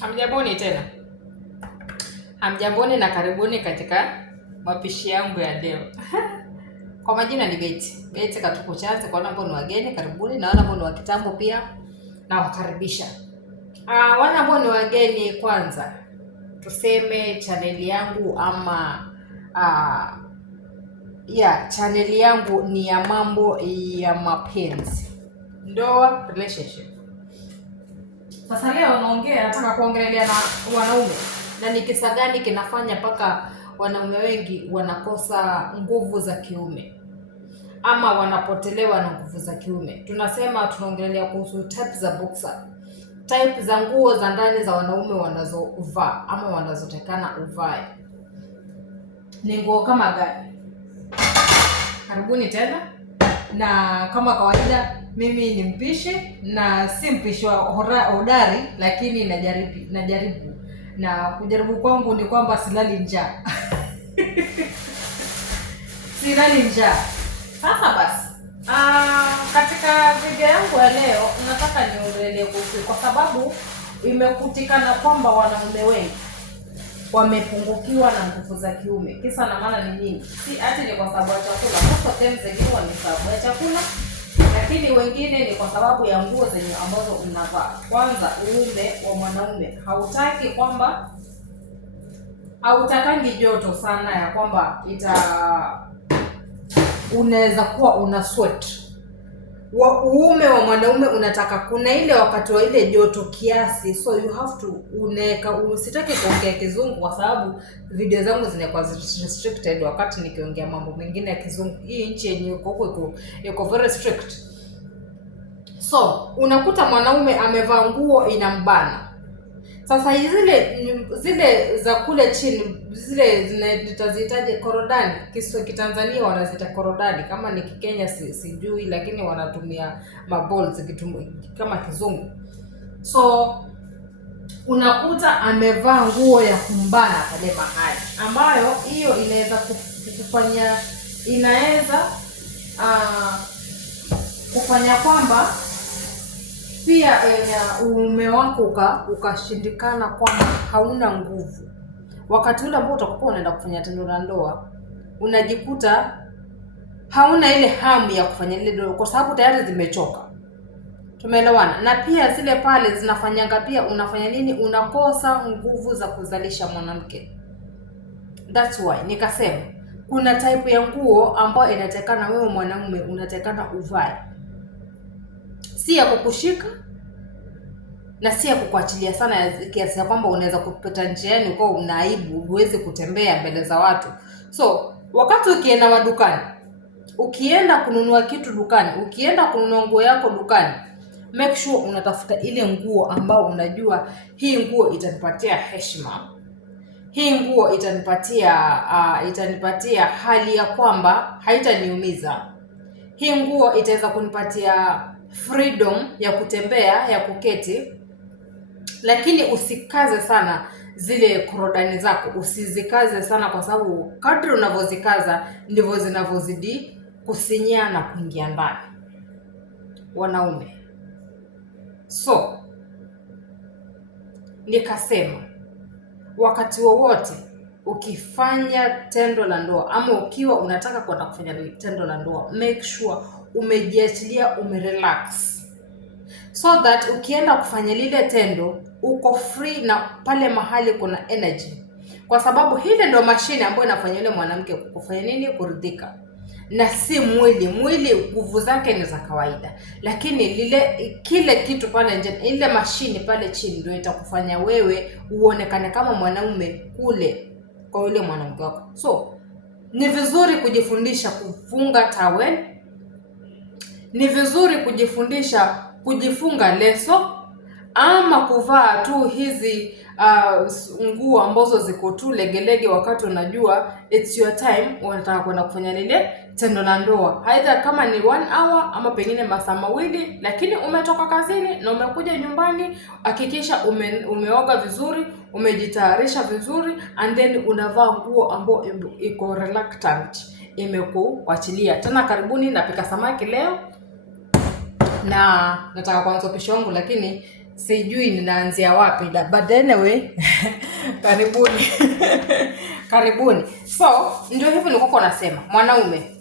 Hamjamboni tena. Hamjamboni na karibuni katika mapishi yangu ya leo. Kwa majina ni Betty. Betty Katuko Chanze. Kwa wale ambao ni wageni karibuni, na wale ambao ni wa kitambo pia na wakaribisha. Wale ambao ni wageni, kwanza tuseme chaneli yangu ama chaneli yangu ni ya mambo ya mapenzi, ndoa, relationship. Sasa leo nataka kuongelea na wanaume, na ni kisa gani kinafanya mpaka wanaume wengi wanakosa nguvu za kiume ama wanapotelewa na nguvu za kiume. Tunaongelea kuhusu type za boxer, type za nguo za ndani za wanaume wanazovaa ama wanazotekana uvae. Ni nguo kama gani? Karibuni tena, na kama kawaida mimi ni mpishi na si mpishi wa hodari, lakini najaribu na kujaribu kwangu ni kwamba silali njaa. Silali njaa. Sasa basi, katika video yangu ya leo nataka niongelee kuhusu, kwa sababu imekutikana kwamba wanaume wengi wamepungukiwa na nguvu za kiume. Kisa na maana ni nini? Si ati ni kwa sababu ya chakula. Most of them zingine ni sababu ya chakula, lakini wengine ni kwa sababu ya nguo zenye ambazo unavaa. Kwanza, uume wa mwanaume hautakangi joto sana ya kwamba unaweza kuwa una sweat. Uume wa mwanaume unataka kuna ile wakati wa ile joto kiasi, so you have to usitaki kuongea kizungu kwa sababu video zangu zinakuwa restricted wakati nikiongea mambo mengine ya kizungu. Hii nchi yenye iko very strict. So unakuta mwanaume amevaa nguo inambana. Sasa zile za kule chini, zile zinazitaje korodani, Kitanzania wanaziita korodani, kama ni Kikenya sijui, lakini wanatumia maballs kama kizungu. So unakuta amevaa nguo ya kumbana pale mahali, ambayo hiyo inaweza kufanya kwamba pia uume wako ukashindikana, kwamba hauna nguvu. Wakati ule ambao utakuwa unaenda kufanya tendo la ndoa, unajikuta hauna ile hamu ya kufanya ile ndoa kwa sababu tayari zimechoka. Tumeelewana? Na pia zile pale zinafanyanga pia unafanya nini? Unakosa nguvu za kuzalisha mwanamke. That's why nikasema kuna type ya nguo ambayo inatekana wewe mwanaume unatekana uvae. Si ya kukushika na si ya kukuachilia sana kiasi ya kwamba unaweza kupita njiani uko unaibu, huwezi kutembea mbele za watu. So wakati ukienda madukani, ukienda kununua kitu dukani, ukienda kununua nguo yako dukani, make sure unatafuta ile nguo ambao unajua hii nguo itanipatia heshima. Hii nguo itanipatia hali ya kwamba haitaniumiza. Hii nguo itaweza kunipatia freedom ya kutembea, ya kuketi. Lakini usikaze sana zile korodani zako, usizikaze sana, kwa sababu kadri unavyozikaza ndivyo zinavyozidi kusinyana na kuingia ndani wanaume. So nikasema wakati wowote ukifanya tendo la ndoa ama ukiwa unataka kwenda kufanya tendo la ndoa, make sure umejiachilia, umerelax, so that ukienda kufanya lile tendo uko free na pale mahali kuna energy, kwa sababu hile ndo mashine ambayo inafanya yule mwanamke kufanya nini? Kuridhika. Na si mwili nguvu zake ni za kawaida, lakini kile kitu pale nje, ile mashine pale chini ndio itakufanya wewe uonekane kama mwanaume kule kwa yule mwanamke wako. So ni vizuri kujifundisha kufunga towel, ni vizuri kujifundisha kujifunga leso, ama kuvaa tu hizi nguo ambazo ziko tu legelege wakati unajua it's your time, unataka kwenda kufanya lile tendo la ndoa. Haidha kama ni 1 hour ama pengine masaa mawili, lakini umetoka kazini na umekuja nyumbani, hakikisha umeoga vizuri, umejitayarisha vizuri, and then unavaa nguo ambayo iko reluctant, imekuachilia. Tena karibuni, napika samaki leo na nataka kuanza upishi wangu, lakini sijui ninaanzia wapi, but anyway karibuni. Karibuni. So ndio hivyo nilikuwa nasema, mwanaume,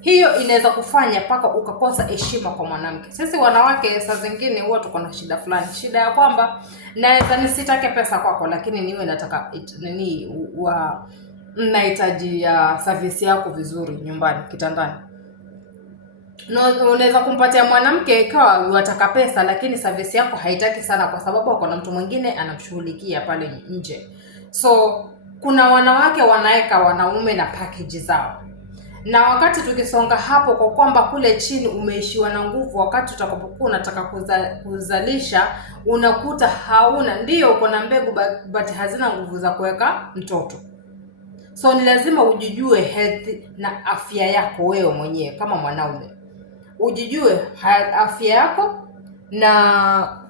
hiyo inaweza kufanya paka ukakosa heshima kwa mwanamke. Sisi wanawake saa zingine huwa tuko na shida fulani, shida ya kwamba naweza nisitake pesa kwako, lakini niwe nataka nahitaji ya service yako vizuri nyumbani, kitandani. No, unaweza kumpatia mwanamke ikawa unataka pesa, lakini service yako haitaki sana kwa sababu uko na mtu mwingine anamshughulikia pale nje. So kuna wanawake wanaeka wanaume na package zao. Na wakati tukisonga hapo kwa kwamba kule chini umeishiwa na nguvu, wakati utakapokuwa unataka kuzalisha unakuta hauna, ndio uko na mbegu but hazina nguvu za kuweka mtoto. So ni lazima ujijue health na afya yako wewe mwenyewe kama mwanaume. Ujijue afya yako na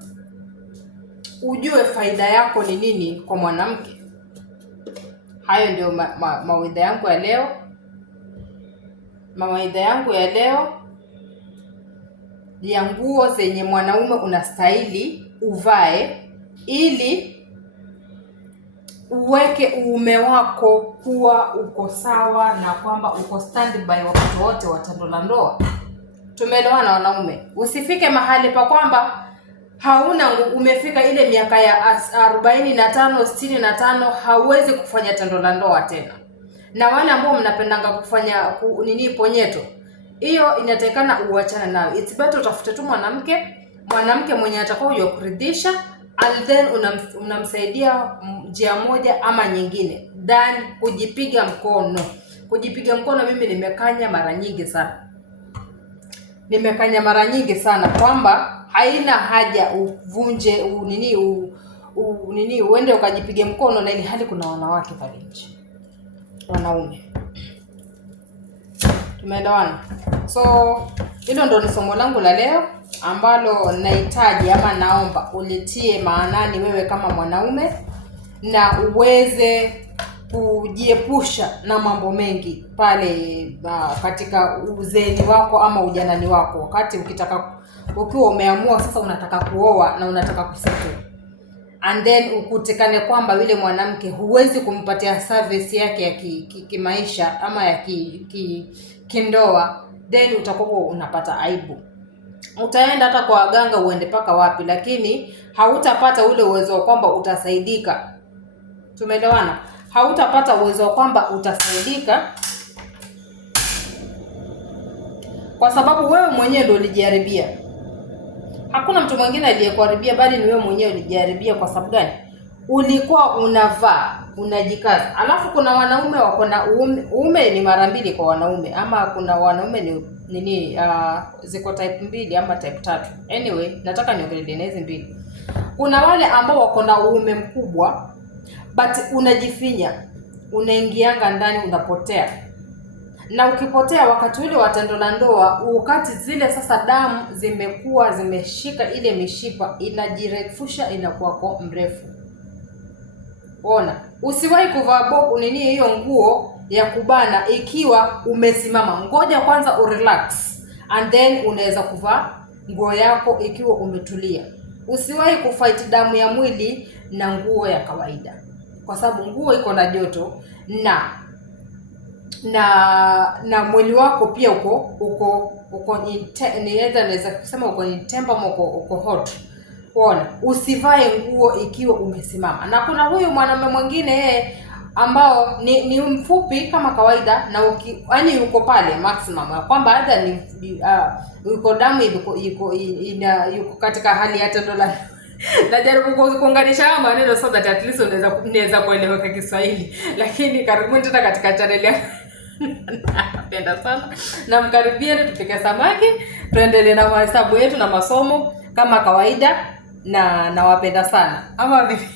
ujue faida yako ni nini kwa mwanamke. Hayo ndio mawaidha yangu ya leo. Mawaidha yangu ya leo ya nguo zenye mwanaume unastahili uvae ili uweke uume wako kuwa uko sawa na kwamba uko standby wakati wote wa tendo la ndoa. Tumeelewana wanaume? Usifike mahali pa kwamba hauna nguvu, umefika ile miaka ya 45, 65 hauwezi kufanya tendo la ndoa tena. Na wale ambao mnapendanga kufanya ponyeto, hiyo inatakikana uachane nayo. It's better utafute tu mwanamke mwenye atakao kuridhisha, and then unamsaidia njia moja ama nyingine. Then kujipiga mkono. Kujipiga mkono mimi nimekanya mara nyingi sana kwamba haina haja uvunje uende ukajipige mkono na ili hali kuna wanawake pale nje. Wanaume. Tumeelewana? So hilo ndo ni somo langu la leo ambalo nahitaji ama naomba ulitie maanani wewe kama mwanaume na uweze kujiepusha na mambo mengi pale katika uzeeni wako ama ujanani wako, wakati ukiwa umeamua sasa unataka kuoa na unataka kusettle, and then ukutikane kwamba yule mwanamke huwezi kumpatia service yake ya kimaisha ama ya kindoa, then utakuwa unapata aibu. Utaenda hata kwa waganga uende paka wapi, lakini hautapata ule uwezo wa kwamba utasaidika. Tumeelewana? Hautapata uwezo wa kwamba utasaidika kwa sababu wewe mwenyewe ndio ulijiharibia. Hakuna mtu mwingine aliyekuharibia bali ni wewe mwenyewe ulijiharibia. Kwa sababu gani? Ulikuwa unavaa, unajikaza. Alafu kuna wanaume wako na uume ni mara mbili kwa wanaume, ama kuna wanaume ni ziko type 2 ama type 3. Anyway, nataka niongelee na hizi mbili. Kuna wale ambao wako na uume mkubwa but unajifinya, unaingianga ndani, unapotea. Na ukipotea wakati ule wa tendo la ndoa, wakati zile sasa damu zimeshika ile mishipa, inajirefusha, inakuwa kwa mrefu. Ona, usiwahi kuvaa hiyo nguo ya kubana ikiwa umesimama. Ngoja kwanza urelax, and then unaweza kuvaa nguo yako ikiwa umetulia. Usiwahi kufight damu ya mwili na nguo ya kawaida, kwa sababu nguo iko na joto na mwili wako pia uko naweza kusema uko ni temper, uko hot. Ona, usivae nguo ikiwa umesimama. Na kuna huyu mwanamume mwingine ambao ni mfupi kama kawaida, na yaani uko pale maximum kwamba hata ni uko damu yuko katika hali ya tendo la najaribu kuunganisha maneno so that at least unaweza kueleweka Kiswahili. Lakini karibuni tena katika channel yangu. Napenda sana. Na mkaribieni tupike samaki, tuendelee na mahesabu yetu na masomo kama kawaida, na nawapenda sana. Ama vipi?